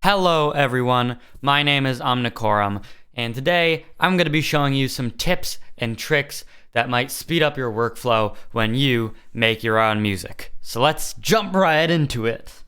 Hello everyone, my name is Omnicorum, and today I'm going to be showing you some tips and tricks that might speed up your workflow when you make your own music. So let's jump right into it.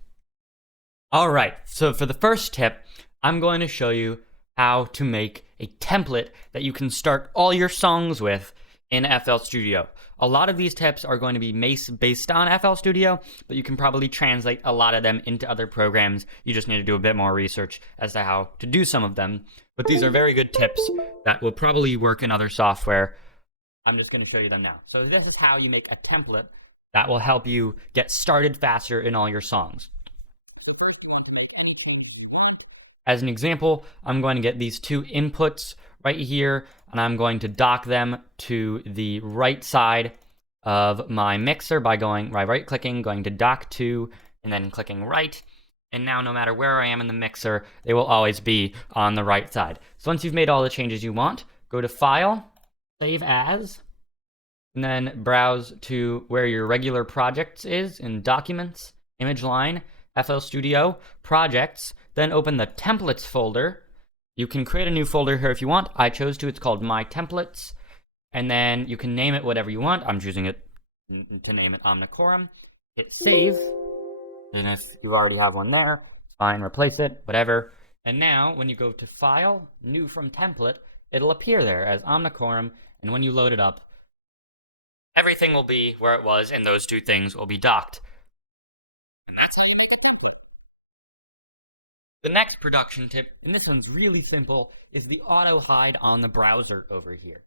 Alright, so for the first tip, I'm going to show you how to make a template that you can start all your songs with in FL Studio. A lot of these tips are going to be based on FL Studio, but you can probably translate a lot of them into other programs. You just need to do a bit more research as to how to do some of them. But these are very good tips that will probably work in other software. I'm just going to show you them now. So this is how you make a template that will help you get started faster in all your songs. As an example, I'm going to get these two inputs right here, and I'm going to dock them to the right side of my mixer by right-clicking, going to dock to, and then clicking right. And now no matter where I am in the mixer, they will always be on the right side. So once you've made all the changes you want, go to File, Save As, and then browse to where your regular projects is in Documents, Image Line, FL Studio, Projects, then open the Templates folder. You can create a new folder here if you want. I chose to. It's called My Templates. And then you can name it whatever you want. I'm choosing it to name it Omnicorum. Hit Save. And if you already have one there, it's fine. Replace it, whatever. And now, when you go to File, New from Template, it'll appear there as Omnicorum. And when you load it up, everything will be where it was, and those two things will be docked. And that's how you make a template. The next production tip, and this one's really simple, is the auto hide on the browser over here.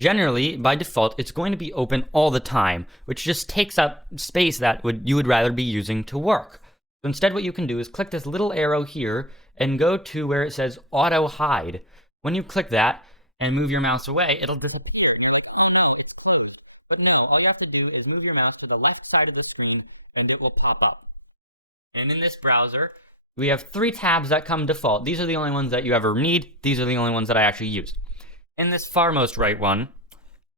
Generally, by default, it's going to be open all the time, which just takes up space that you would rather be using to work. So instead what you can do is click this little arrow here and go to where it says auto hide. When you click that and move your mouse away, it'll disappear. But no, all you have to do is move your mouse to the left side of the screen and it will pop up. And in this browser, we have 3 tabs that come default. These are the only ones that you ever need. These are the only ones that I actually use. In this farmost right one,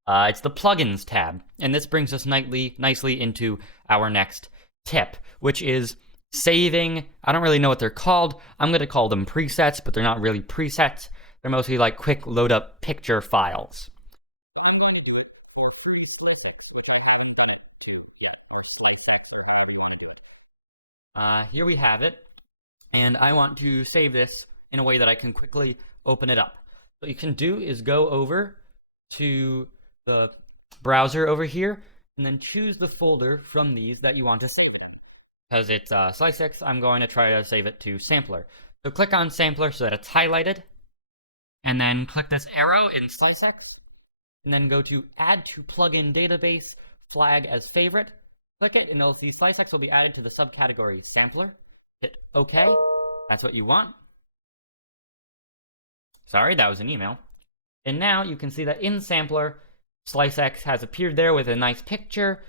it's the Plugins tab. And this brings us nicely into our next tip, which is saving. I don't really know what they're called. I'm going to call them presets, but they're not really presets. They're mostly like quick load up picture files. Here we have it. And I want to save this in a way that I can quickly open it up. What you can do is go over to the browser over here, and then choose the folder from these that you want to save. Because it's SliceX, I'm going to try to save it to Sampler. So click on Sampler so that it's highlighted, and then click this arrow in SliceX, and then go to Add to Plugin Database, flag as favorite. Click it, and you'll see SliceX will be added to the subcategory Sampler. Hit OK. That's what you want. Sorry, that was an email. And now you can see that in Sampler, SliceX has appeared there with a nice picture.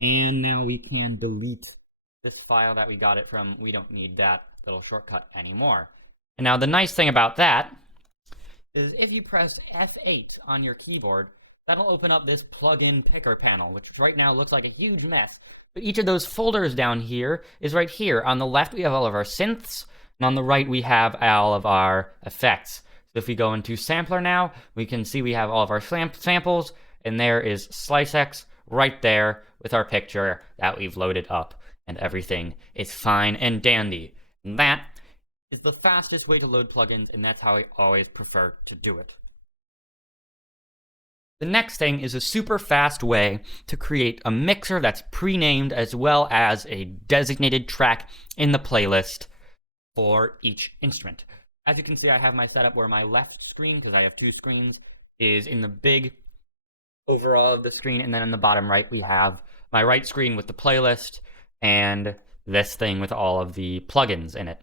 And now we can delete this file that we got it from. We don't need that little shortcut anymore. And now the nice thing about that is if you press F8 on your keyboard, that'll open up this plugin picker panel, which right now looks like a huge mess. But each of those folders down here is right here. On the left, we have all of our synths, and on the right, we have all of our effects. So if we go into Sampler now, we can see we have all of our samples, and there is SliceX right there with our picture that we've loaded up, and everything is fine and dandy. And that is the fastest way to load plugins, and that's how I always prefer to do it. The next thing is a super fast way to create a mixer that's pre-named as well as a designated track in the playlist for each instrument. As you can see, I have my setup where my left screen, because I have 2 screens, is in the big overall of the screen, and then in the bottom right we have my right screen with the playlist and this thing with all of the plugins in it.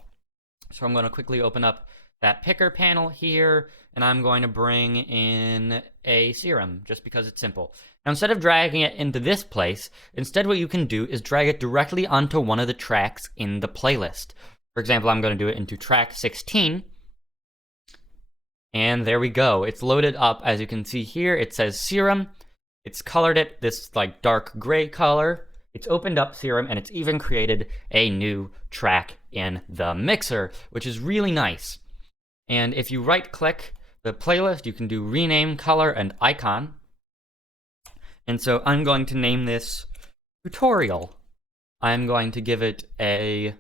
So I'm going to quickly open up that picker panel here, and I'm going to bring in a serum just because it's simple. Now instead of dragging it into this place, instead what you can do is drag it directly onto one of the tracks in the playlist. For example, I'm going to do it into track 16, and there we go. It's loaded up. As you can see here, it says serum. It's colored it this like dark gray color, it's opened up Serum, and it's even created a new track in the mixer, which is really nice. And if you right-click the playlist, you can do rename, color, and icon. And so I'm going to name this tutorial. I'm going to give it a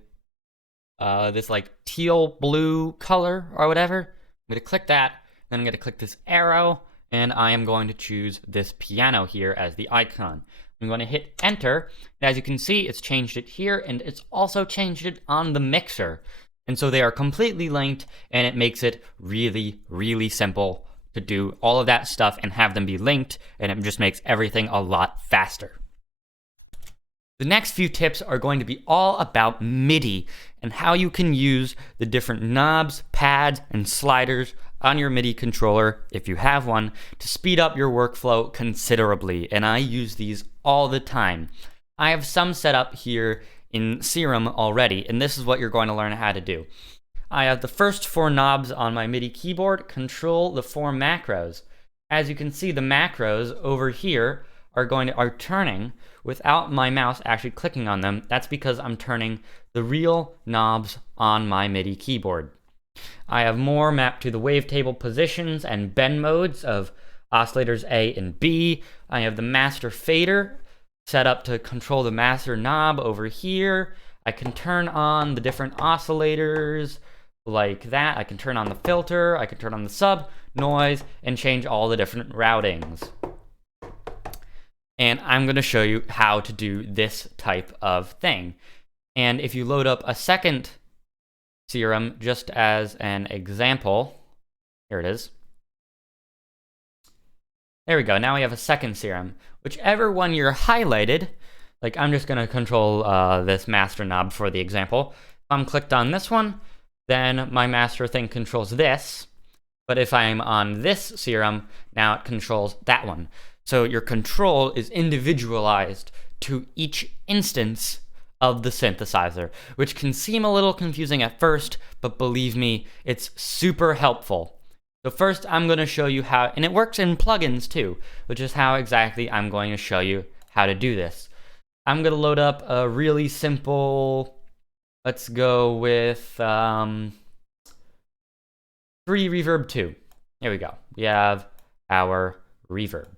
this like teal blue color or whatever. I'm going to click that, then I'm going to click this arrow, and I am going to choose this piano here as the icon. I'm going to hit enter, and as you can see, it's changed it here, and it's also changed it on the mixer. And so they are completely linked, and it makes it really, really simple to do all of that stuff and have them be linked, and it just makes everything a lot faster. The next few tips are going to be all about MIDI and how you can use the different knobs, pads, and sliders on your MIDI controller, if you have one, to speed up your workflow considerably, and I use these all the time. I have some set up here in Serum already, and this is what you're going to learn how to do. I have the first 4 knobs on my MIDI keyboard control the 4 macros. As you can see, the macros over here are turning without my mouse actually clicking on them. That's because I'm turning the real knobs on my MIDI keyboard. I have more mapped to the wavetable positions and bend modes of oscillators A and B. I have the master fader set up to control the master knob over here. I can turn on the different oscillators like that. I can turn on the filter, I can turn on the sub, noise, and change all the different routings. And I'm going to show you how to do this type of thing. And if you load up a second Serum, just as an example, here it is. There we go, now we have a second Serum. Whichever one you're highlighted, like I'm just going to control this master knob for the example. If I'm clicked on this one, then my master thing controls this. But if I'm on this Serum, now it controls that one. So your control is individualized to each instance of the synthesizer, which can seem a little confusing at first, but believe me, it's super helpful. So first I'm going to show you how, and it works in plugins too, which is how exactly I'm going to show you how to do this. I'm going to load up a really simple, let's go with 3 Reverb 2. Here we go. We have our reverb.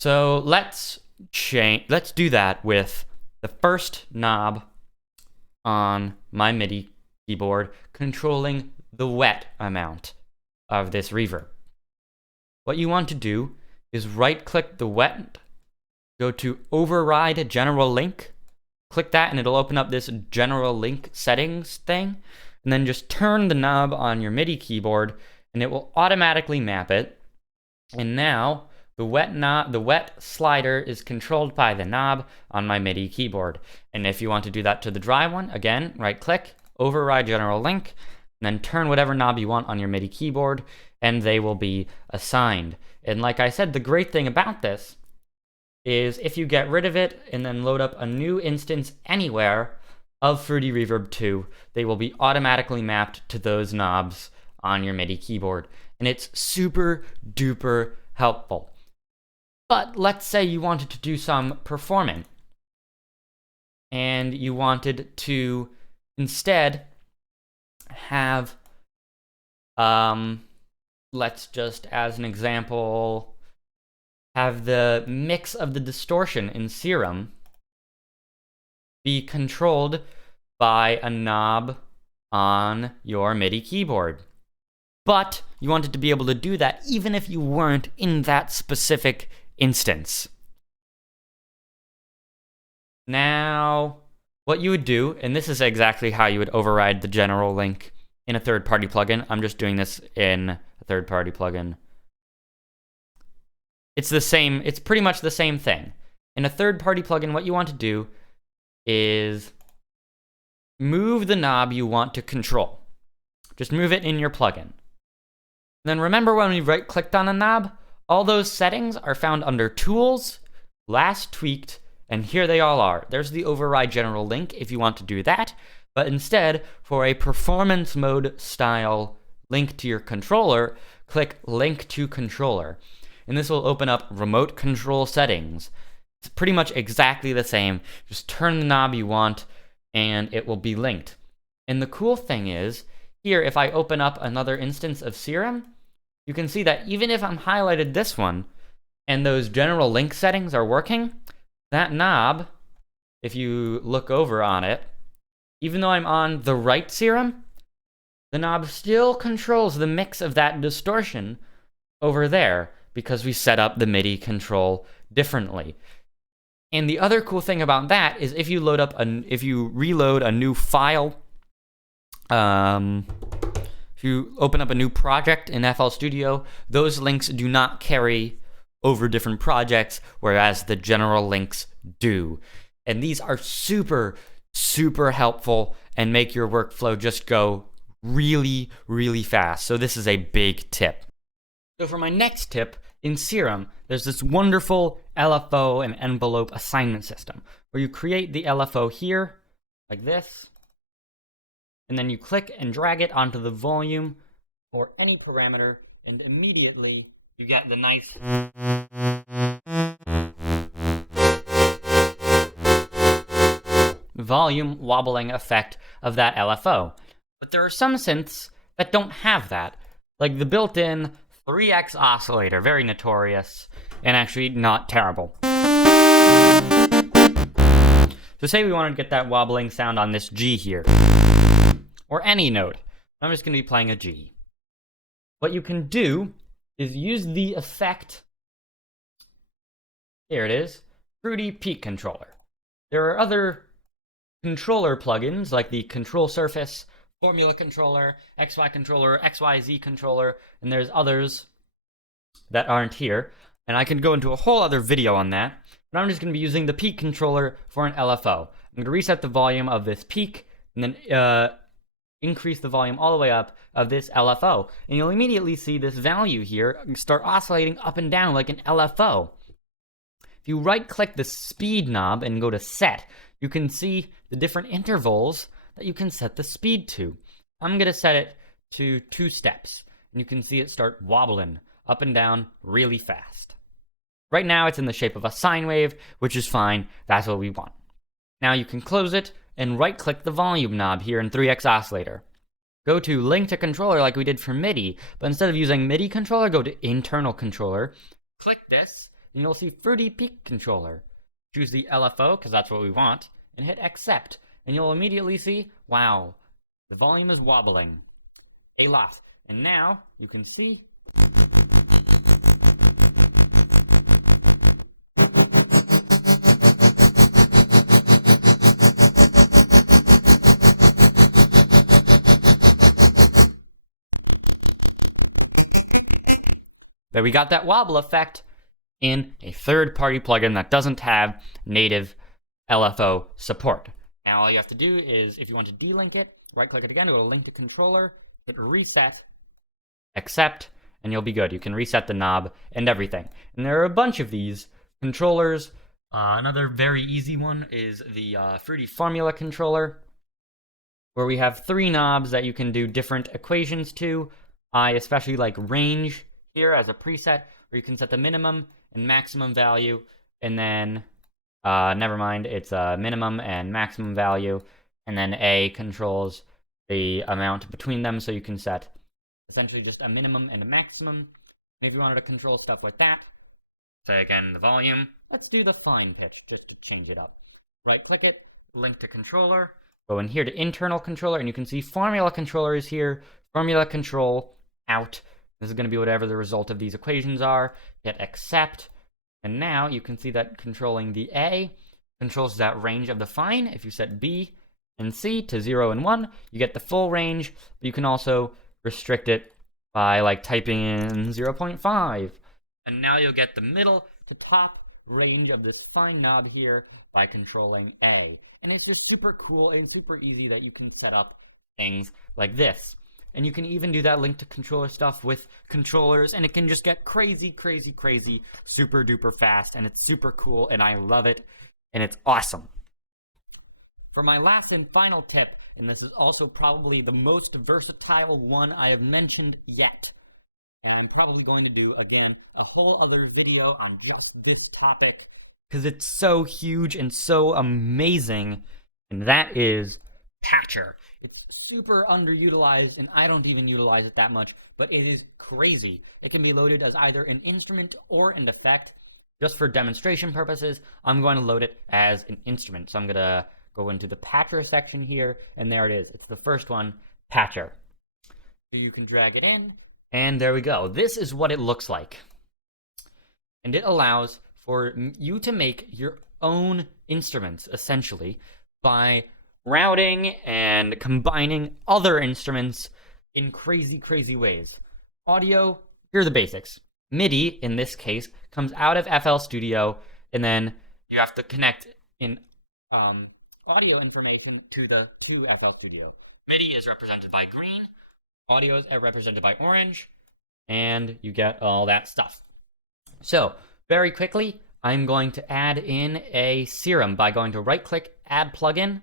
So let's do that with the first knob on my MIDI keyboard controlling the wet amount of this reverb. What you want to do is right-click the wet, go to Override General Link, click that and it'll open up this General Link settings thing, and then just turn the knob on your MIDI keyboard and it will automatically map it. And now the wet slider is controlled by the knob on my MIDI keyboard. And if you want to do that to the dry one, again, right-click, Override General Link, and then turn whatever knob you want on your MIDI keyboard, and they will be assigned. And like I said, the great thing about this is if you get rid of it and then load up a new instance anywhere of Fruity Reverb 2, they will be automatically mapped to those knobs on your MIDI keyboard. And it's super duper helpful. But let's say you wanted to do some performing and you wanted to instead have, let's just, as an example, have the mix of the distortion in Serum be controlled by a knob on your MIDI keyboard. But you wanted to be able to do that even if you weren't in that specific instance. Now, what you would do, and this is exactly how you would override the general link in a third-party plugin. I'm just doing this in a third-party plugin. It's the same, it's pretty much the same thing. In a third-party plugin, what you want to do is move the knob you want to control. Just move it in your plugin. Then remember when we right-clicked on a knob? All those settings are found under Tools, Last Tweaked, and here they all are. There's the Override General Link if you want to do that, but instead, for a performance mode style link to your controller, click Link to Controller. and this will open up remote control settings. It's pretty much exactly the same. Just turn the knob you want, and it will be linked. And the cool thing is, here, if I open up another instance of Serum, you can see that even if I'm highlighted this one, and those general link settings are working, that knob, if you look over on it, even though I'm on the right Serum, the knob still controls the mix of that distortion over there because we set up the MIDI control differently. And the other cool thing about that is if you reload a new file, if you open up a new project in FL Studio, those links do not carry over different projects, whereas the general links do. And these are super, super helpful and make your workflow just go really, really fast. So this is a big tip. So for my next tip, in Serum, there's this wonderful LFO and envelope assignment system where you create the LFO here, like this, and then you click and drag it onto the volume or any parameter, and immediately you get the nice volume wobbling effect of that LFO. But there are some synths that don't have that, like the built-in 3x oscillator, very notorious, and actually not terrible. So say we wanted to get that wobbling sound on this G here, or any note. I'm just going to be playing a G. What you can do is use the effect, here it is, Fruity Peak Controller. There are other controller plugins like the Control Surface, Formula Controller, XY Controller, XYZ Controller, and there's others that aren't here. And I can go into a whole other video on that, but I'm just going to be using the Peak Controller for an LFO. I'm going to reset the volume of this peak, and then increase the volume all the way up of this LFO. And you'll immediately see this value here start oscillating up and down like an LFO. If you right-click the speed knob and go to set, you can see the different intervals that you can set the speed to. I'm going to set it to 2 steps, and you can see it start wobbling up and down really fast. Right now it's in the shape of a sine wave, which is fine. That's what we want. Now you can close it and right-click the volume knob here in 3x Oscillator. Go to Link to Controller like we did for MIDI, but instead of using MIDI Controller, go to Internal Controller. Click this, and you'll see Fruity Peak Controller. Choose the LFO, because that's what we want, and hit Accept. And you'll immediately see, wow, the volume is wobbling a lot. And now you can see that we got that wobble effect in a third-party plugin that doesn't have native LFO support. Now all you have to do is, if you want to delink it, right-click it again, go to Link to Controller, hit Reset, Accept, and you'll be good. You can reset the knob and everything. And there are a bunch of these controllers. Another very easy one is the Fruity Formula Controller, where we have 3 knobs that you can do different equations to. I especially like range here as a preset, where you can set the minimum and maximum value, and then never mind, it's a minimum and maximum value, and then A controls the amount between them, so you can set essentially just a minimum and a maximum. And if you wanted to control stuff like that, say again the volume, let's do the fine pitch just to change it up. Right click it, Link to Controller, go in here to Internal Controller, and you can see Formula Controller is here, Formula Control out. This is going to be whatever the result of these equations are. Hit Accept. And now you can see that controlling the A controls that range of the fine. If you set B and C to 0 and 1, you get the full range. But you can also restrict it by like typing in 0.5. And now you'll get the middle to top range of this fine knob here by controlling A. And it's just super cool and super easy that you can set up things like this. And you can even do that Link to Controller stuff with controllers, and it can just get crazy, crazy, crazy, super duper fast, and it's super cool, and I love it, and it's awesome. For my last and final tip, and this is also probably the most versatile one I have mentioned yet, And I'm probably going to do, again, a whole other video on just this topic, because it's so huge and so amazing, and that is Patcher. It's super underutilized, and I don't even utilize it that much, but it is crazy. It can be loaded as either an instrument or an effect. Just for demonstration purposes, I'm going to load it as an instrument. So I'm going to go into the Patcher section here, and there it is. It's the first one, Patcher. So you can drag it in, and there we go. This is what it looks like. And it allows for you to make your own instruments, essentially, by routing and combining other instruments in crazy, crazy ways. Audio, here are the basics. MIDI, in this case, comes out of FL Studio, and then you have to connect in audio information to FL Studio. MIDI is represented by green, audio is represented by orange, and you get all that stuff. So, very quickly, I'm going to add in a serum by going to right-click, add plugin,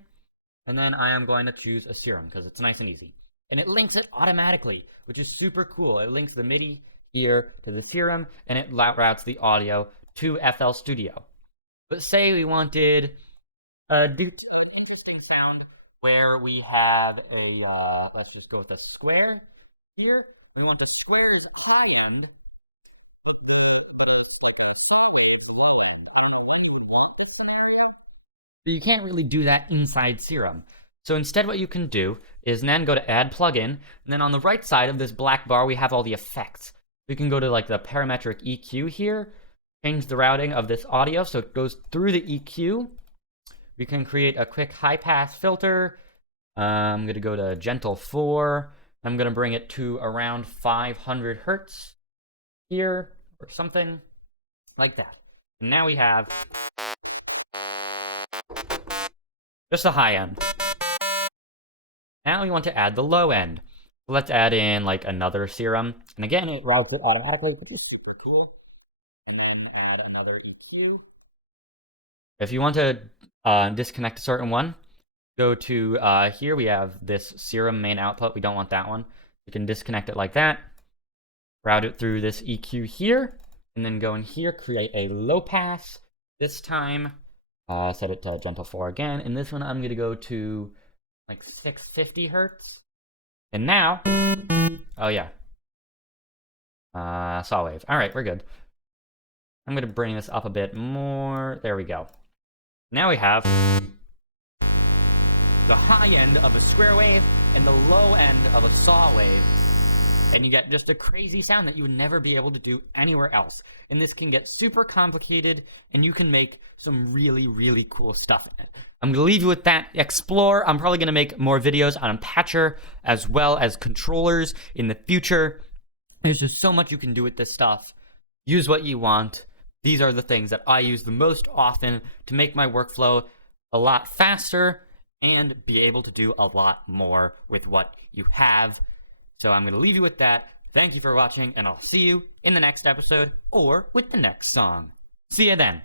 and then I am going to choose a serum because it's nice and easy. And it links it automatically, which is super cool. It links the MIDI here to the serum, and it routes the audio to FL Studio. But say we wanted an interesting sound where we have a, let's just go with a square here. We want the square's high end. So you can't really do that inside Serum. So instead what you can do is then go to add plugin, and then on the right side of this black bar we have all the effects. We can go to like the parametric EQ here, change the routing of this audio so it goes through the EQ. We can create a quick high pass filter. I'm going to go to gentle 4. I'm going to bring it to around 500 hertz here or something like that. And now we have just the high end. Now we want to add the low end. Let's add in like another serum. And again, it routes it automatically, which is super cool. And then add another EQ. If you want to disconnect a certain one, go to here. We have this serum main output. We don't want that one. You can disconnect it like that. Route it through this EQ here. And then go in here, create a low pass. This time, set it to gentle 4 again. And this one, I'm going to go to like 650 hertz. And now, oh yeah, saw wave. All right, we're good. I'm going to bring this up a bit more. There we go. Now we have the high end of a square wave and the low end of a saw wave. And you get just a crazy sound that you would never be able to do anywhere else. And this can get super complicated, and you can make some really, really cool stuff in it. I'm going to leave you with that. Explore. I'm probably going to make more videos on Patcher as well as controllers in the future. There's just so much you can do with this stuff. Use what you want. These are the things that I use the most often to make my workflow a lot faster and be able to do a lot more with what you have. So I'm going to leave you with that. Thank you for watching, and I'll see you in the next episode or with the next song. See you then.